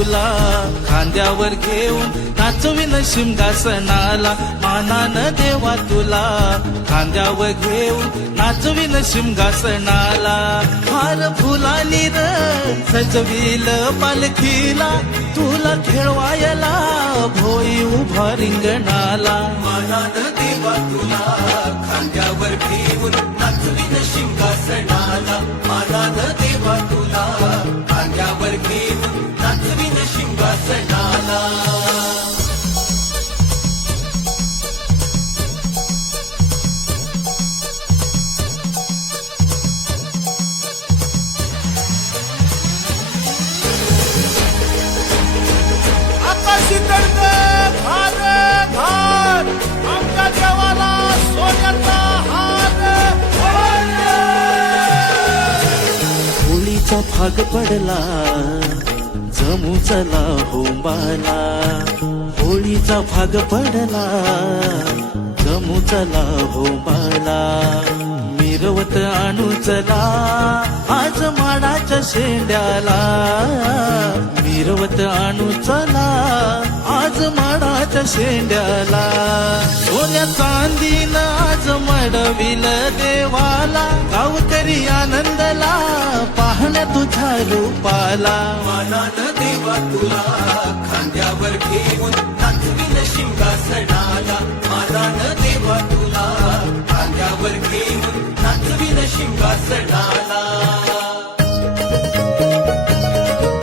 तुला खांद्यावर घेऊन नाचविन शिमगासनाला मानानं देवा तुला खांद्यावर घेऊन नाचविन शिमगासनाला हार फुलानी र सजविल पालखीला तुला खेळवायला भोई उभा रिंगणाला मानानं देवा तुला खांद्यावर घेऊन नाचविन शिंगासनाला मानानं देवा तुला खांद्यावर घेऊन नाचविन शिंगासनाला आकाशी तडक घार घार आमच्या देवाला सोन्याचा हार होळीचा भाग पडला जमू चला होंबाला होळीचा भाग पडला जमू चला होंबाला मिरवत आणू चला आज माडाच्या शेंड्याला मिरवत आणू चला आज माडाच्या शेंड्याला सोन्या चांदीनं आज मडविल देवाला गावकरी आनंदला पाहण्या तुझ्या रूपाला मानानं देवा तुला खांद्यावर घेऊन नाचविन शिंगासनाला मानानं देवा तुला खांद्यावर घेऊन नाचविन शिंगासनाला